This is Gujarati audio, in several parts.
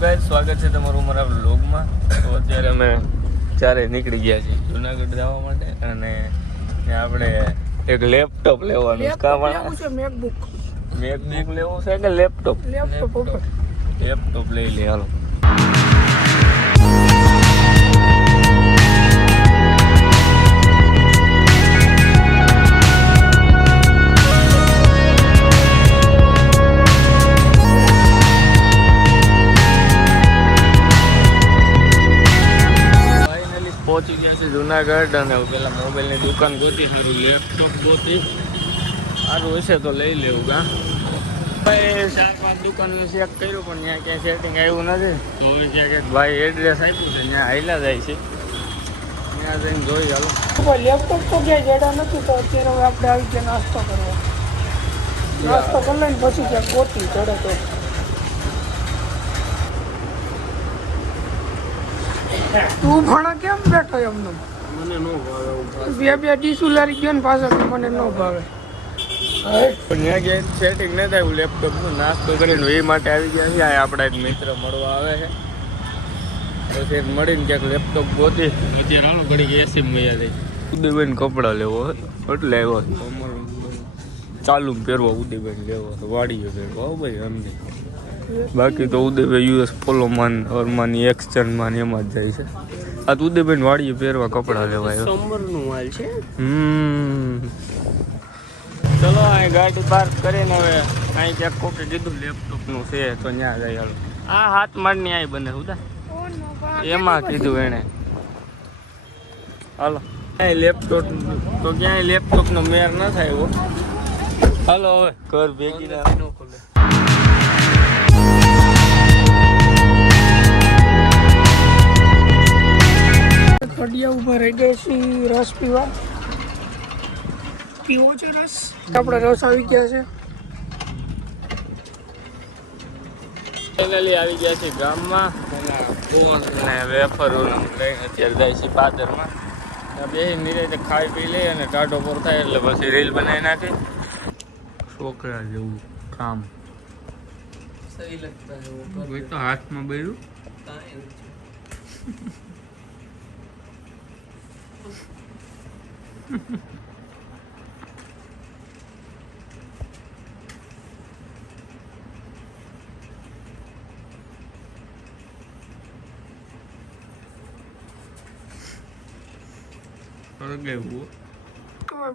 ગાઈસ, સ્વાગત છે તમારું મારા વ્લોગમાં. તો અત્યારે અમે ચારે નીકળી ગયા છીએ જુનાગઢ જવા માટે અને આપણે એક લેપટોપ લેવાનું છે. મેકબુક લેવું છે કે લેપટોપ લઈ લે હાલો. પહોંચી ગયા છે જુનાગઢ અને પેલા મોબાઈલની દુકાન ગોતી, સારું લેપટોપ ગોતી, સારું હશે તો લઈ લેવું. ભાઈ 4-5 દુકાનો ચેક કર્યું પણ ત્યાં ક્યાંય સેટિંગ આવ્યું નથી. તો હવે ક્યાંક ભાઈ એડ્રેસ આપ્યું છે ત્યાં હાલ્યા જાય છે, ત્યાં જઈને જોઈ હાલો. લેપટોપ તો ક્યાંય જેડા નથી તો અત્યારે હવે આપણે આવી ગયા નાસ્તો કરવા. નાસ્તો કરી લઈને પછી ક્યાંક ગોતી ચડે તો. તું ભણા કેમ બેઠો એમને? મને ન ભાવે બે ડીસુલારી ગયો ને પાછળ મને ન ભાવે. ત્યાં ક્યાંય સેટિંગ નથી આવ્યું લેપટોપનું. નાસ્તો કરીને એ માટે આવી ગયા છે. આપણા એક મિત્ર મળવા આવે છે તો તે મળીને ક્યાંક લેપટોપ ગોતી અત્યારે હાલો ઘડીક એસી ગયા જાય. ઉદયભાઈને કપડાં લેવો એટલે આવ્યો અમારું ચાલુ પહેરવા ઉદયભાઈને લેવો વાડીએ પહેરવા ભાઈ અમને. બાકી તો ઉદયભાઈ યુએસ પોલોમાન ઓરમાની એક્સચેન્જમાં એમાં જ જાય છે. આ તો ઉદયભાઈને વાડીએ પહેરવા કપડાં લેવાય સમરનું માલ છે. ચલો અહીં ગાડી પાર્ક કરીને હવે અહીં ક્યાંક કોકે કીધું લેપટોપનું છે તો ત્યાં જાય હાલો. આ હાથ મારની અહીં બને ઉદા એમાં કીધું એને હાલો. ક્યાંય લેપટોપ તો ક્યાંય લેપટોપનો મેર ન થાય એવો. હાલો હવે ઘર ભેગી ન ખોલે. કડિયા ઉભા રહી ગયા છીએ રસ પીવો છે રસ. આપણે રસ આવી ગયા છે. ફાઇનલી આવી ગયા છે ગામમાં અને વેફર લઈને અત્યારે જાય છે પાદરમાં. બેસી નિરાતે ખાઈ પી લઈ અને ટાઢો પર થાય એટલે પછી રીલ બનાવી નાખી. છોકરા જેવું કામ તો હાથમાં બેરું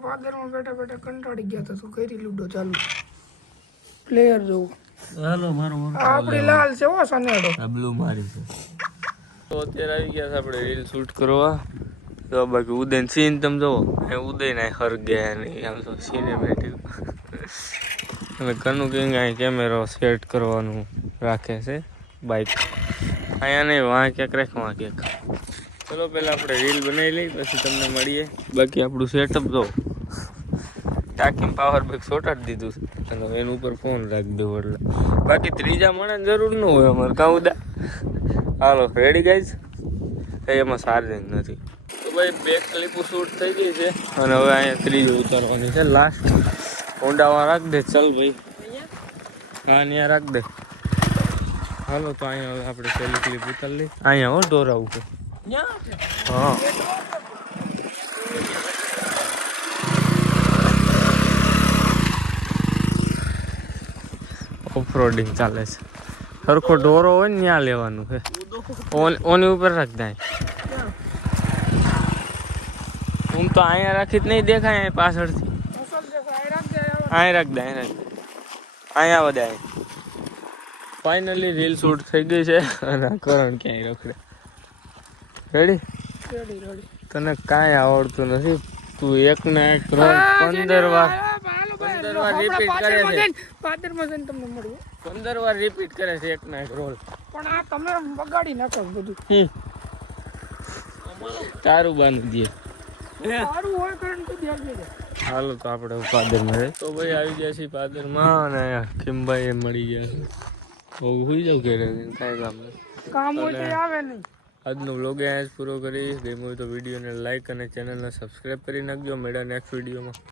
પાદરમાં બેઠા બેઠા કંટાળી ગયા હતા. શું કરી લૂડો ચાલુ પ્લેયર જોવું. હાલો મારો આપણી લાલ છે હો સનેડો બ્લુ મારી છે. તો અત્યારે આવી ગયા છે આપણે રીલ શૂટ કરવા. તો બાકી ઉદય સીન તમે જુઓ ઉદય ના હરગે નહીં આમ તો સિનેમેટિક. અને કનું કિંગ અહીં કેમેરો સેટ કરવાનું રાખે છે બાઇક અહીંયા નહીં વાં ક્યાંક રાખ વાં ક્યાંક. ચલો પહેલાં આપણે રીલ બનાવી લઈ પછી તમને મળીએ. બાકી આપણું સેટઅપ જો ટાંકીમાં પાવર બેગ ચોટાડી દીધું છે અને એનું ઉપર ફોન રાખી દઉં એટલે બાકી ત્રીજા માણસ જરૂર ન હોય અમારે કાં ઉદા. હાલો રેડી ગાઈઝ. એમાં ચાર્જિંગ નથી તો ભાઈ બેક ક્લિપો શૂટ થઈ ગઈ છે અને હવે અહીંયા ત્રીજું ઉતારવાની છે લાસ્ટ. ઊંડામાં રાખ દે ચલ ભાઈ. હા ત્યાં રાખ દે. હાલો તો અહીંયા હવે આપણે છેલ્લી ક્લિપ ઉતારી લઈ. અહીંયા હો દોરાવું છે. હા ઓફરોડિંગ ચાલે છે. સરખો ડોરો હોય ને ત્યાં લેવાનું છે. ઓની ઉપર રાખ દે. હું તો અહીંયા રાખી જ નહીં દેખાય અહીં પાછળથી. અહીં રાખ દે અહીંયા વધે. ફાઇનલી રીલ શૂટ થઈ ગઈ છે અને કરણ ક્યાંય રખડે. રેડી તને કાંઈ આવડતું નથી. તું એક ને એક રોલ 15 વાર રિપીટ કરે છે. 15 વાર રિપીટ કરે છે એક ના એક રોલ. પણ આ તમે બગાડી નાખો બધું. તારું બાનું દે સારું હોય કારણ કે ધ્યાન દેજો. હાલો તો આપણે પાદરમાં રહે તો ભાઈ આવી ગયા છીએ પાદરમાં અને કિમભાઈ મળી ગયા છે. બહુ સુઈ જાવ ઘરે કાંઈ કામ નહીં. કામ હોય તો આવે નહીં. આજનો વ્લોગ અહીંયા જ પૂરો કરીશ. ગમ્યો હોય તો વિડીયોને લાઈક અને ચેનલને સબસ્ક્રાઈબ કરી નાખજો. મેળા નેક્સ્ટ વિડીયોમાં.